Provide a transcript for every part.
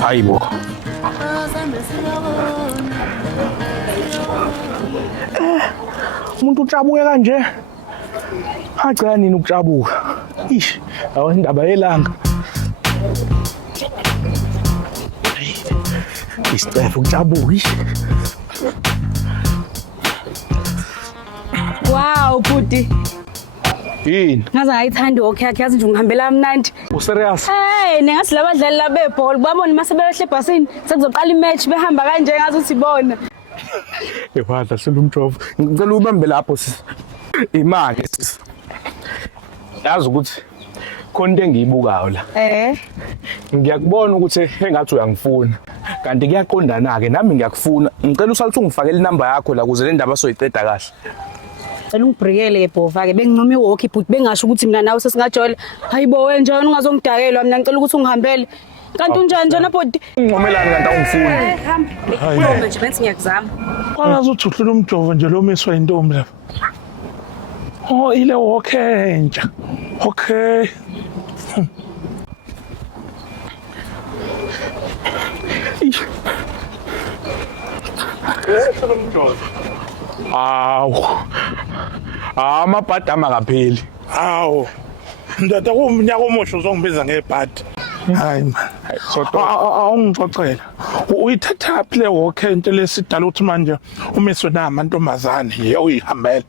Hayibo. Umuntu ujabuke kanje. Hacela nini ukujabuka? Ish, awu indaba yelanga. Isifo ukujabuka ish. Wow, bhuti. Yini? Ngaze ngayithanda walk yakhe yazi nje ngihambela kamnandi. Userious? Hey, nengathi labadlali labebhola babona mase behle ebhasini sekuzoqala imatch behamba kanje ngathi sibona. Yephatha selumjovo. Ngicela ubambe lapho sisi. Imali sisi. Yazi ukuthi khona into engiyibukayo la. Ngiyakubona ukuthi engathi uyangifuna. Kanti kuyaqondana ke nami ngiyakufuna. Ngicela usalithe ungifakele inamba yakho la kuze le ndaba soyiqeda kahle. Cela ungibhrikele ebhova ke benginqoma iwalk but bengasho ukuthi mina nawe sesingajola. Hayibo wena njalo ungazongidakelwa mina ngicela ukuthi ungihambele. Kanti unjani njana bhuti? Ungomelani kanti awungifuni? Hamba. Uyoma nje benzi ngiyakuzama. Kwangazi uthi uhlula umjovo nje lo miswa intombi lapha. Oh ile walk entsha. Okay. Awu. Amabhadi amakapheli. Hawo. Ndoda kumnyaka omusha uzongibiza ngebhadi. Hayi man. Awungixoxela. Uyithatha phi le walk into lesidala ukuthi manje umiswe namantombazane ye uyihambela.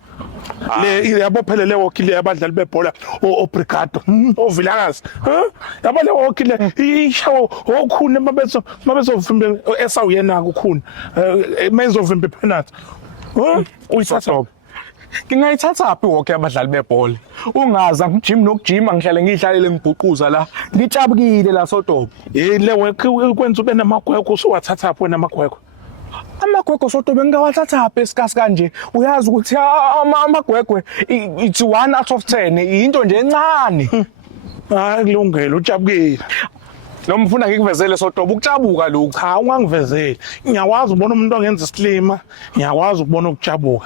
Le yabophele le walk le abadlali bebhola obrigado ovilakazi. Yabo le walk le ishawo okhune mabezovimba esawuyena kukhuna. Mezovimba penalty. Uyithatha Ngingayithatha phi walk yabadlali bebhola? Ungaza ngijim nokujima ngihlale ngihlalele ngibhuquza la. Ngijabukile la sodobo. Le walk ukwenza ube namagwegwe usuwathatha phi wena amagwegwe? Amagwegwe sodobo ngingawathatha phi esikasi kanje? Uyazi ukuthi amagwegwe it's 1 out of 10 into nje encane. Hayi kulungile ujabukile. Lo mfuna ngikuvezele sodobo ukujabuka lokhu. Cha ungangivezeli. Ngiyakwazi ukubona umuntu ongenza isilima, ngiyakwazi ukubona ukujabuka.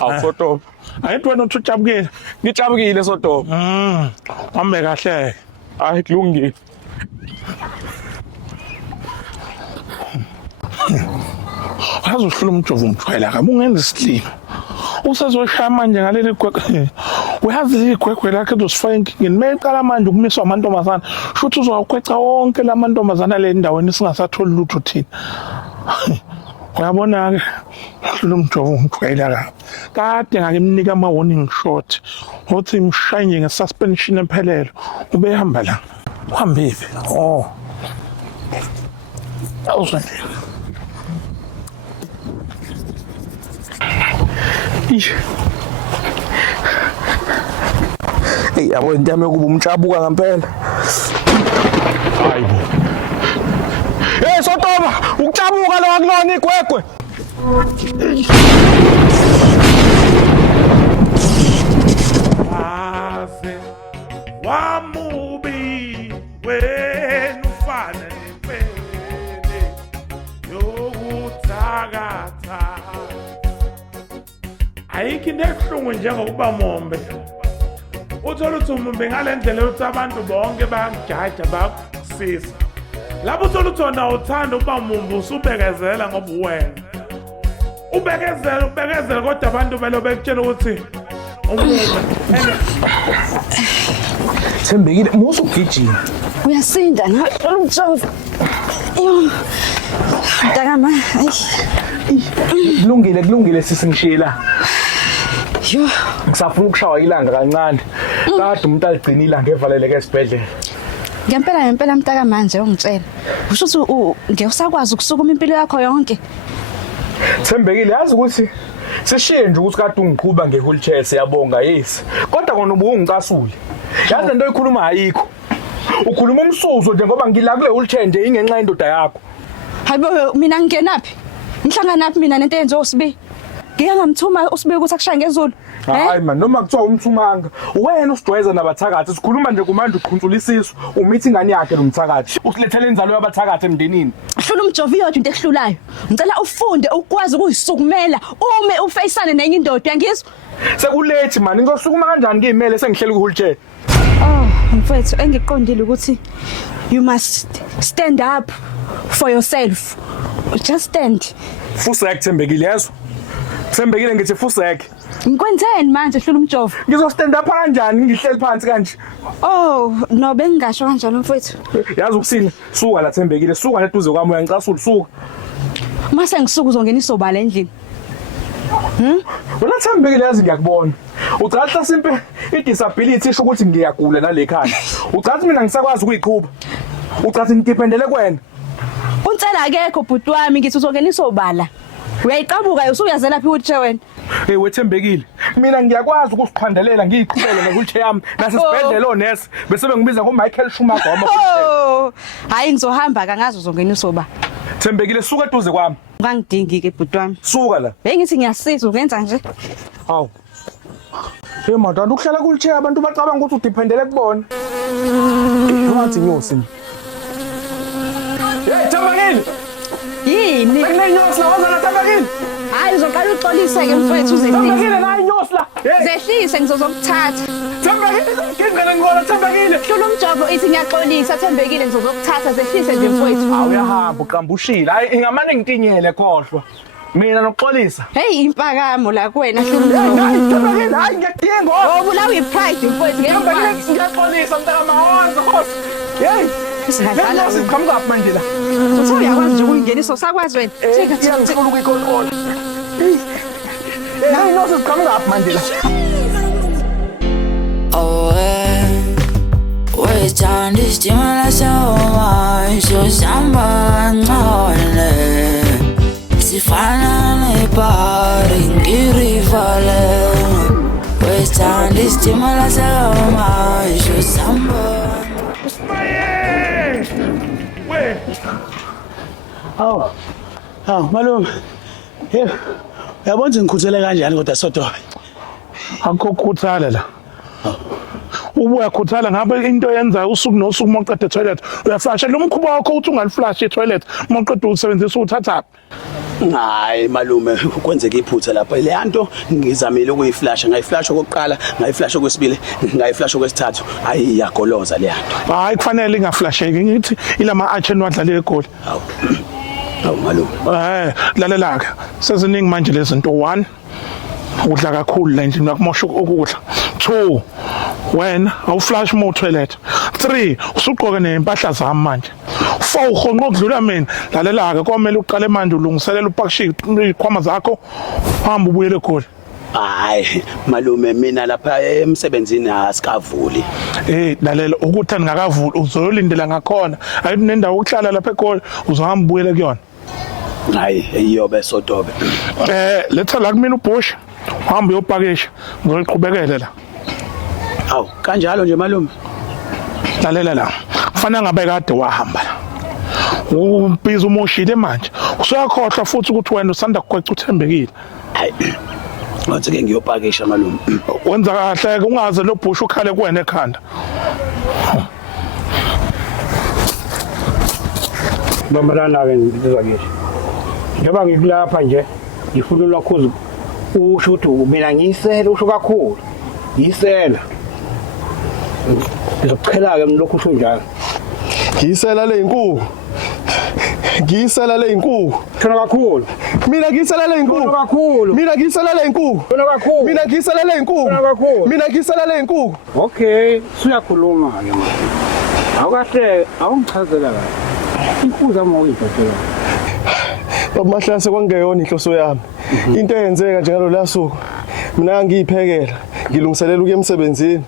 Awu sodobo. Ayithi wena uthi ujabukile. Ngijabukile sodobo. Hambe kahle. Hayi kulungile. Wazi uhlula umjovo umthwela kabe ungenza isilima. Usezoshaya manje ngaleli gwegwe. Uyazi igwegwe lakhe uzosifaka enkingeni. Meqala manje ukumiswa amantombazana. Shuthi uzawukweca wonke lamantombazana le ndaweni singasatholi lutho thina. Uyabona ke uhlula umjovo umthwela kabe. Kade ngakemnika ama warning shot. Uthi imshaye nje ngesuspension emphelelo. Ubehamba la. Uhambile. Oh. Awuzwani. Hey, yabo intame kuba umjabuka ngempela. Hayibo. Hey sodoba, ukujabuka lo akulona igwegwe. Ase wamubi wena ufana nempele yokuthakatha. Ayikho into ebuhlungu njengokuba mombe. Uthola ukuthi umumbe ngale ndlela yokuthi abantu bonke bayakujaja bayakusisa. Lapho uthola ukuthi wena uthanda ukuba umumbe usubekezela ngoba uwena. Ubekezela kodwa abantu belo bekutshela ukuthi umumbe. Thembekile musu ugijima. Uyasinda ngicela umjovo. Yo. Ntakama, Kulungile sisingishila. Yo. Ngisafuna ukushawa ilanga kancane. Kade umuntu aligcina ilanga evaleleke esibhedlela. Ngempela mntaka manje ungitshela. Usho ukuthi ngeke usakwazi ukusukuma impilo yakho yonke. Thembekile yazi ukuthi sishiye nje ukuthi kade ungiqhuba ngewheelchair siyabonga yesi. Kodwa kona ubungicasule. Yazi lento oyikhuluma ayikho. Ukhuluma umsuzo nje ngoba ngila kule wheelchair nje ingenxa yendoda yakho. Hayibo mina ngingenaphi? Ngihlangana naphi mina nento enze usibi? Ngeke ngamthuma usibi ukuthi akushaya ngezulu. Hayi man noma kuthiwa umthumanga wena usijwayeza nabathakathi sikhuluma nje kumanje uqhuntsula isisu umithi ingane yakhe lo mthakathi usilethele inzalo yabathakathi emndenini. Hlula umjovo iyodwa into ehlulayo. Ngicela ufunde ukwazi ukuyisukumela ume ufacesane nenye indoda uyangizwa? Sekulethi man ngizosukuma kanjani ngimele sengihleli ku wheelchair. Mfethu engiqondile ukuthi you must stand up for yourself. Just stand. Fusek Thembekile yezwa. Thembekile ngithi Fusek. Ngikwenzeni manje hlula umjovo? Ngizostand up kanjani ngihleli phansi kanje? No bengingasho kanjalo mfethu. Yazi ukusini suka la Thembekile suka la duze kwami uyangicasula suka. Mase ngisuku uzongena isobala endlini. Wena Thembekile yazi ngiyakubona. Ucathi simple i-disability isho ukuthi ngiyagula nalekhaya. Ucathi mina ngisakwazi ukuyiqhubha. Ucathi ngidependele kwena. Unsela akekho bhuti wami ngithi uzongena isobala. Uyayiqabuka usuyazela phi wheelchair wena? Hey wethembekile. Mina ngiyakwazi ukusiqhandelela ngiyiqhubele ne-wheelchair yami. Nasesibhedlela onesi bese bengibiza ngoMichael Schumacher wama. Hayi ngizohamba kangazi uzongena isobala. Thembekile suka eduze kwami. Ungangidingi ke bhuti wami. Suka la. Bengithi ngiyasiza uzenza nje. Hawu. Hey madodana ukuhlala ku-wheelchair abantu bacabanga ukuthi udependele kubona. Wathi nyosi. Hey Thembekile. Yini? Benginenyosi la wazana Thembekile. Hayi uzoqala uxolise ke mfethu uzehlise. Thembekile la inyosi la. Zehlise ngizozokuthatha. Thembekile ngingena ngibona Thembekile. Hlula umjovo ithi ngiyaxolisa Thembekile ngizozokuthatha zehlise nje mfethu. Awuyahamba uqambushile. Hayi ingamane ngitinyele khohlwa. Mina nokuxolisa. Hey impakamo la kuwena hlula umjovo. Hayi Thembekile hayi ngiyadinga. Obulawa ipride mfethu Thembekile ngiyaxolisa mntaka mawazi khosi. Hey. Singadlala Ngiyakwazi ukuqhamuka apha manje la. Uthe uyakwazi nje ukuyingeniso sakwazi wena. Ngiyaqhula ukuyikontrola. Hey no siqhamuka apha manje la. Wethanda isitimela sawoma sihamba ngcole sifana nebhari ngirivale wethanda isitimela sawoma sihamba Malume. Uyabona ngikhuthele kanjani kodwa Sodobe? Akukhuthala la. Ubuya khuthala ngabe into yenza usuku nosuku mawuqeda toilet uyaflasha lo mkhuba wakho uthi ungaliflash toilet mawuqeda usebenzisa uthatha. Hayi malume kwenzeka iphutha lapha. Le nto ngizamile ukuyiflasha, ngayiflasha okokuqala, ngayiflasha okwesibili, ngayiflasha okwesithathu. Hayi iyagoloza le nto. Hayi kufanele ingaflasheki ngithi ilama action wadlala egoli. Hawu malume. Lalela ke. Seziningi manje lezi zinto 1 udla kakhulu la endlini yakumosha ukudla. 2 wena awuflash mo toilet. 3 usuqoke nempahla zami manje. 4 ukhonqa ukudlula mina. Lalela ke komele uqale manje ulungiselela upakishe izikhwama zakho hamba ubuyele egoli. Hayi malume mina lapha emsebenzini asikavuli. Lalela ukuthi ngakavuli uzolindela ngakhona. Ayi nendawo ukuhlala lapha egoli uzohamba ubuyele kuyona. Hayi iyobe Sodobe. Letha la kumina uBush. Hamba uyopakisha. Ngizoqhubekela la. Hawu kanjalo nje malume. Lalela la. Kufanele ngabe kade wahamba la. Ubhizi umoshile manje. Usuyakhohlwa futhi ukuthi wena usanda kugweca uThembekile. Hayi. Wathi ke ngiyopakisha malume. Wenza kahle ke ungaze lo Bush ukhale kuwena ekhanda. Bamalana ke ngizwa ngisho. Njengoba ngikulapha nje ngifuna lokho usho ukuthi mina ngiyisela usho kakhulu. Yisela. Ngizochela ke lokho usho njalo. Ngiyisela le inkukhu. Ngiyisela le inkukhu. Khona kakhulu. Mina ngiyisela le inkukhu. Khona kakhulu. Mina ngiyisela le inkukhu. Khona kakhulu. Mina ngiyisela le inkukhu. Khona kakhulu. Mina ngiyisela le inkukhu. Okay, siyakhuluma ke manje. Awukahle awungichazela kahle. Inkukhu zami uyiphathela. Bamahlase kwangeyona inhloso yami. Into eyenzeka njalo la suku. Mina ngiyiphekela, ngilungiselela ukuya emsebenzini.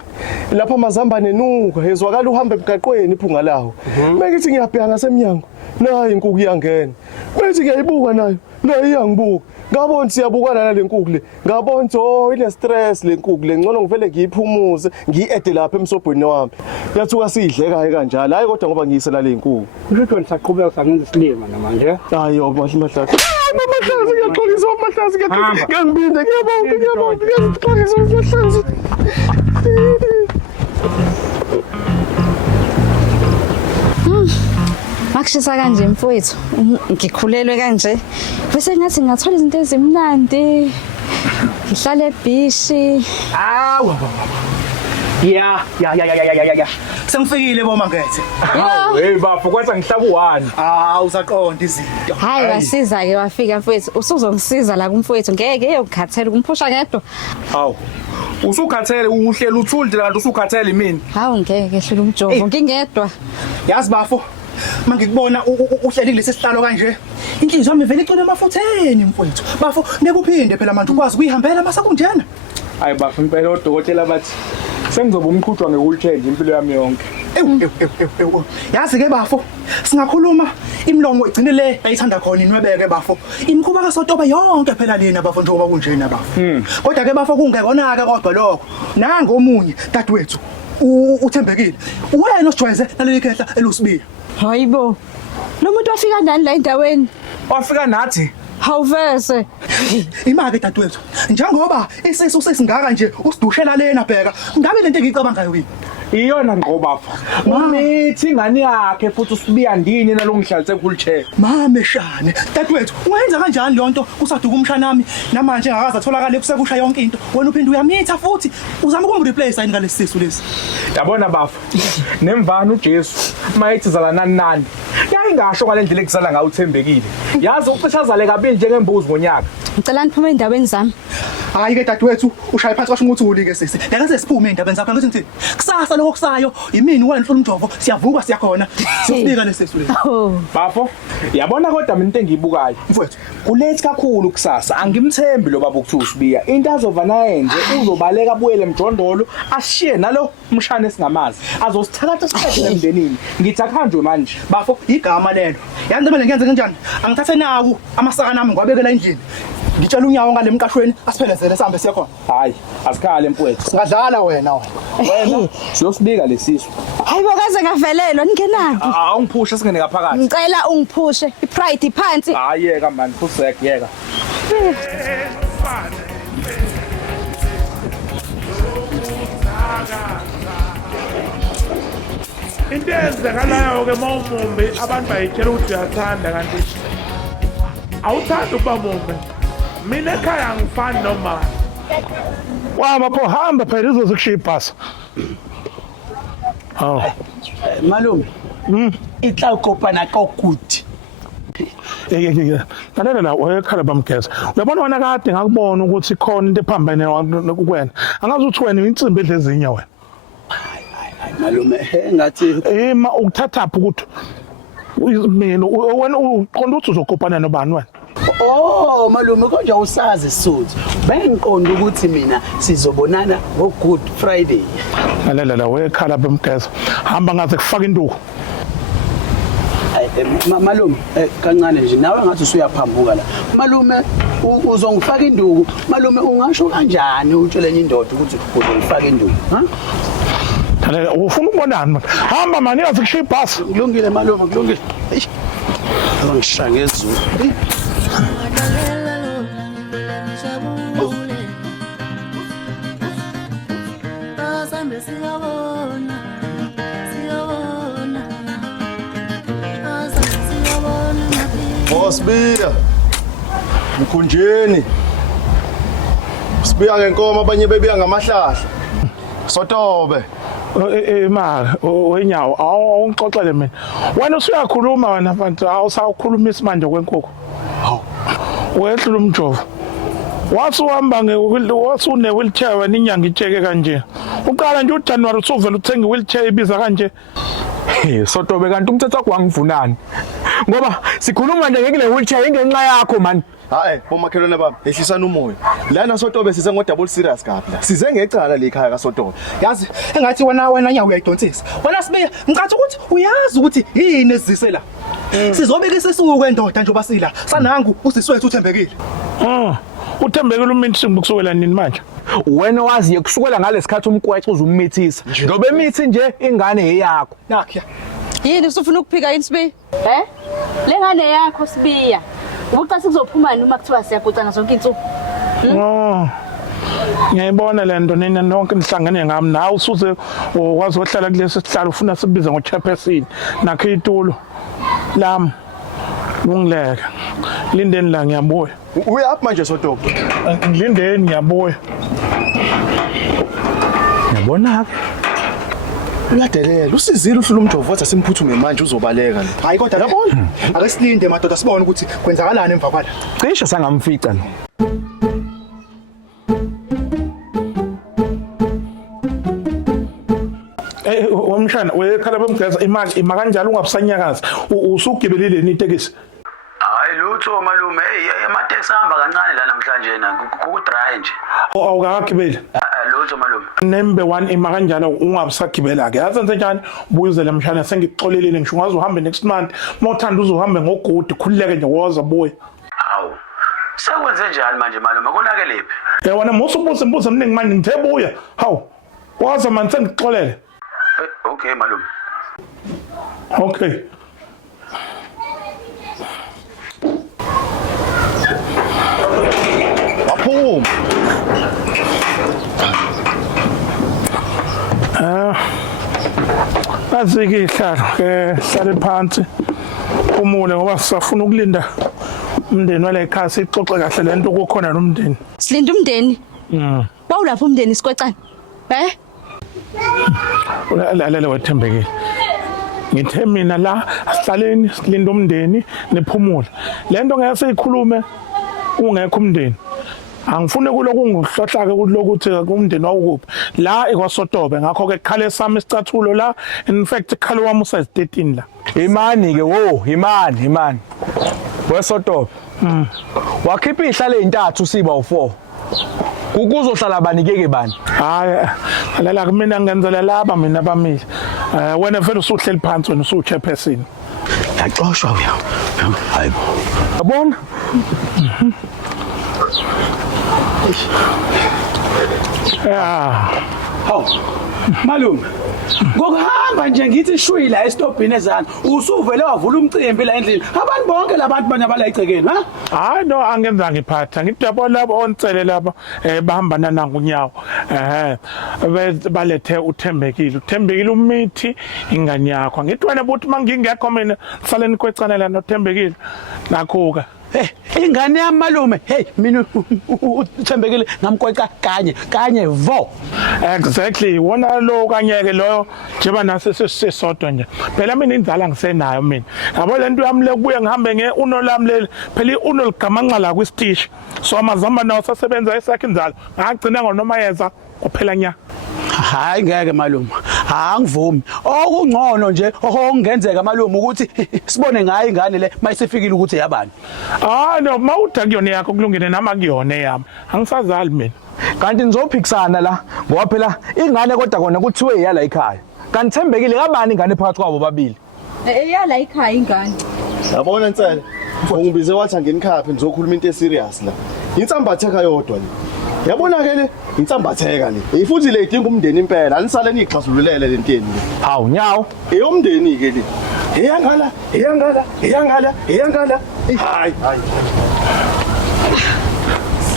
Lapha amazambane enuka, yezwakala uhamba emgaqweni iphunga lawo. Mengithi ngiyabheka ngasemnyango, nayi inkukhu iyangena. Mengithi ngiyayibuka nayo, nayo iyangibuka. Ngabona siyabukana nale nkukhu le. Ngabona ine stress le nkukhu le. Ngcono ngivele ngiyiphumuze, ngiyiede lapha emsobhweni wami. Yathuka sidleka hayi kanjalo. Hayi kodwa ngoba ngiyisela le nkukhu. Usho nisaqhubeka sangenza isilima namanje. Hayi mahlahlase. Mahlahlase ngiyaxolisa mahlahlase ngiyangibinde ngiyabonga ngiyazixolisa mahlahlase. Makushisa kanje mfowethu, ngikhulelwe kanje. Bese ngathi ngathola izinto ezimnandi. Ngihlale ebhishi. Ya. Sengifikile bomangethe. Hey bafo kwathi ngihlaba u1. Usaqonda izinto. Hayi wasiza ke wafika mfowethu. Usuzongisiza la kumfowethu ngeke eyokukhathela kumphusha ngedwa. Hawu. Usukhathele uhlela uthulile kanti usukhathele mina. Hawu ngeke hlula umjovo ngingedwa. Yazi bafo. Mangikubona uhleli kulesi sihlalo kanje. Inhliziyo yami vele icole emafutheni mfowethu. Bafo ngeke uphinde phela manje ukwazi ukuyihambela masakunjena. Hayi bafo impela odokotela bathi sengizoba umqhutshwa ngewheelchair impilo yami yonke. Yazi ke bafo singakhuluma imlomo igcine le ayithanda khona inwebeke bafo imkhuba kaSotoba yonke phela lena bafo njengoba kunjena bafo kodwa ke bafo kungekona ke kodwa lokho nanga omunye dadwethu uthembekile wena osijwayeze naleli khehla elusibiya Hayibo. Lo muntu wafika ndani la endaweni? Wafika nathi. Hawuvese. Imake dadwethu njengoba isisu sesingaka nje usidushela lena bheka ngabe lento engiyicabangayo yini Iyona ngqo bafo. Umithi ingane yakhe futhi usibiya ndini nalongihlalise wheelchair. Mameshane dadwethu wenza kanjani lonto kusaduka umshanami namanje engakaza atholakala kusekusha yonke into wena uphinde uyamitha futhi uzama ukumreplace yini ngalesi sisu lesi Yabona bafo. Nemvana uJesu mayithi zala nani. Yayingasho kwalendlela ekusala ngayo uthembekile. Yazi ucishazale kabili njengembuzi ngonyaka. Ngicela niphume endaweni zami. Hayi ke dadwethu ushaye phansi kwasho ukuthi ulike sisi ngeke sesiphume endabeni zakho ngithi ngithini kusasa lokho kusayo yimini wena mfuna umjovo siyavuka siyakhona siyobika lesizwe lesi Bafo yabona kodwa mina into engiyibukayo mfowethu kulethi kakhulu kusasa angimthembi lo baba ukuthi usibiya into azova naye nje uzobaleka abuyele emjondolo ashiye nalo umshane singamazi azosithakatha siqedile emndenini ngithi akhanjwe manje bafo igama lelo yani manje ngiyenze kanjani angithathe naku amasaka nami ngwabekela endlini ngitshela unyawo ngale mqashweni asiphelezele sihambe siyakhona hayi asikhale mfowethu singadlala wena siyosibika lesisu Hayibo kaze ngavelelwa ningenaphi? Awungiphushe singene ngaphakathi Ngicela ungiphushe ipride phansi. hayi yeka man fusek yeka into eyenzekalayo ke mawumumbi abantu bayitshela ukuthi uyathanda kanti awuthanda ukuba mumbi mina ekhaya angifani noma wama pho hamba phela izokushiya ibhasi Malume itla ukopana kokuthi Lalela la wayekhala bamgeza uyabona wena kade ngakubona ukuthi khona into ephambene kuwena angazi ukuthi wena insimbi edlezinya wena malume ngathi ukuthathaphi ukuthi mina wena uqonda ukuthi uzokopana nobani wena malume konje usazi suthi bengiqonda ukuthi mina sizobonana ngo Good Friday lalela wayekhala bamgeza hamba ngaze kufaka induku malume kancane nje nawe ngathi usuyaphambuka la malume uzongifaka induku malume ungasho kanjani utshele enye indoda ukuthi uzongifaka induku ha lalela ufuna ukubonana hamba manje ngaze kushiya ibhasi kulungile malume kulungile angishaya ngezulu Sibiya mkhunjeni sibiya ngenkomo abanye bebiya ngamahlahla Sotobe ma wenyawo awungixoxele mina wena usuyakhuluma wena mfana awusawukhulumisa manje kwenkukhu wehlula umjovo wasuhamba wasune wheelchair wena inyanga itsheke kanje uqala nje uJanuary usuvela uthenga wheelchair ibiza kanje Sotobe kanti umthetho wakho wangivunani ngoba sikhuluma nje ngekule wheelchair ingenxa yakho man hayi bomakhelwane bami ehlisana umoya lana Sotobe size ngo double serious kabi la size ngecala lekhaya kaSotobe yazi engathi wena nyawo uyayidonsisa wena sibiya ngicathi ukuthi uyazi ukuthi yini esizise la sizobeka isisuku endoda nje obasila sanangu usiswethu uthembekile uthembekile umithi kusukela nini manje wena waziye kusukela ngalesikhathi umkwethu uzumithisa ngoba emithi nje ingane eyakho nakho Yini usufuna ukuphika yini sibiya? Lengane yakho sibiya. Ubuxa sikuzophuma noma kuthiwa siyagucana zonke insuku. Ngiyayibona lento nina nonke nihlangene ngami nawe usuze wazi ukuhlala kulesi sihlalo ufuna sibize ngochairperson nakho itulo lami ungileka lindeni la ngiyabuya uyaphi manje Sotobe ngilindeni ngiyabuya Yabona ke. Uyadelela usizile uhlula umjovo wathi simphuthume manje uzobaleka la. Hayi kodwa yabona. Ake silinde madoda sibone ukuthi kwenzakalani emva kwala. Cishe sangamfica lo. Wamshana wekhala bemgeza imali ima kanjalo ungabusanyakaza usugibelile nitekisi. Hayi lutho malume emateksi ahamba kancane la namhlanje na ku-dry nje. Awukagibeli. Lutho malume. Number 1 ima kanjalo ungabusagibela ke. Yazi njani ubuyizela mshana sengixolelile ngisho ungaze uhambe next month mawuthanda uzohambe ngogudi khulileke nje woza boy. Hawu. Sekwenze njani manje malume konake lephi? Wena musubuze imbuzo eminingi manje ngithe buya. Hawu. Waza manje sengixolele. Okay malume. Okay. Waphuma. Azike ihlala sale phansi. Umule ngoba sisafuna ukulinda umndeni wale ekhaya sixoxe kahle lento kukhona nomndeni. Silinda umndeni. Bawulapha umndeni sikwecane. Lalela wethembekile. Ngithe mina la asihlaleni silinda umndeni nephumula. Lento ngeke siyikhulume ungekho umndeni. Angifune kuloko ungihlohlake kulokuthi umndeni wawukuphi. La ekwaSotobe ngakho ke khale sami isicathulo la in fact khale wami usize 13 la. Imani ke imani. WeSotobe. Wakhipha ihlale ezintathu siba u4. Kuzohlala banikeke bani? Hayi lalela mina ngenzela laba mina bamile. Wena vele usuhleli phansi wena usuchairperson. Yaxoshwa uya. Hayibo. Yabona? Hawu. Malume. Ngokuhamba nje ngithi shwi la estopini ezana usuvele wavula umcimbi la endlini abantu bonke labantu banyabala icekeni ha Hayi no angenza ngiphatha ngidabo labo ontsele laba bahambana nangunyawo balethe uthembekile umithi ingane yakho ngithi wena buthi mangingekho mina saleni kwecana la nothembekile nakho ingane yami malume hey mina uthembekile ngamkweca kanye vo exactly wona lo kanyeke lo njengoba nase sesisodwa nje phela mina inzala ngisenayo mina yabo lento yami lekubuye ngihambe ngeuno lami leli phela uno ligamanqa la kwisitishi so amazamba nawo sasebenza esakhe inzala ngagcina ngonoma yeza kuphela nya hayi ngeke malume angivumi okungcono nje okungenzeka malume ukuthi sibone ngayo ingane le mayisifikile ukuthi yabani no mawuda kuyona yakho kulungile nama kuyona yami angisazali mina Kanti nizophikisana la ngoba phela ingane kodwa kona kuthiwe yala ekhaya. Kanti Thembekile kabani ingane phakathi kwabo babili? Yala ekhaya ingane. Yabona Nsele, ungibize wathi angenikhaphe nizokhuluma into eserious la. Insambatheka yodwa le. Yabona ke le insambatheka le. Futhi le idinga umndeni impela, anisale nixazululele lenteni le. Hawu nyawo. Eyomndeni ke le. Eyangala. Hayi.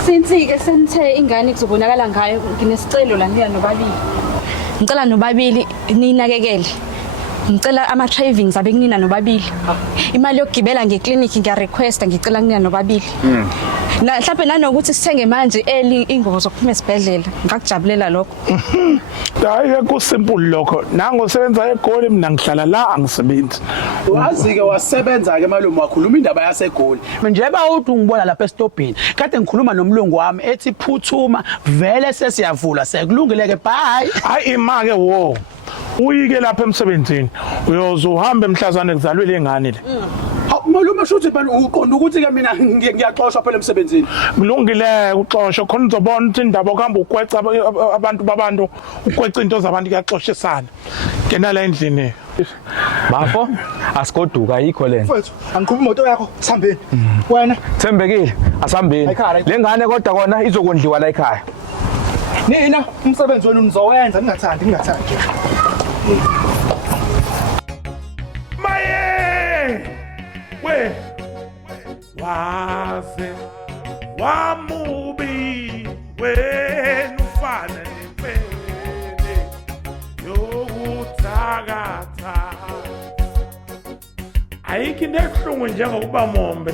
Sintsike senithe ingane kuzobonakala ngayo nginesicelo la ngiya nobabili. Ngicela nobabili ninakekele. Ngicela ama cravings abekunina nobabili. Imali yokugibela ngeclinic ngiya request ngicela kunina nobabili. Na mhlawumbe nanokuthi sithenge manje ingozo zokuphuma esibhedlela. Ngikujabulela lokho. Hayi kusimple lokho. Nango usebenza eGoli mina ngihlala la angisebenzi. Wazi ke wasebenza ke malume wakhuluma indaba yaseGoli. Njeba uthi ungibona lapha estopini. Kade ngikhuluma nomlungu wami ethi phuthuma vele sesiyavula sekulungile ke bye. Hayi ima ke wo. Uyike lapha emsebenzini. Uyozuhamba emhlazane kuzalwe lengane le. Malume shuthi bani uqonda ukuthi ke mina ngiyaxoshwa phela emsebenzini. Kulungile uxoshwa khona uzobona ukuthi indaba okuhamba ukweca abantu babantu ukweca into zabantu kuyaxoshisana. Ngena la endlini. Bafo asikoduka ayikho lena. Mfowethu, angiqhubha imoto yakho, sihambeni. Wena Thembekile asihambeni. Lengane kodwa kona izokondliwa la ekhaya. nina umsebenzi wenu nizowenza ningathandi. We waze wamubi wena ufana nempele yokuthakatha ayikho into ebuhlungu njengokuba mombe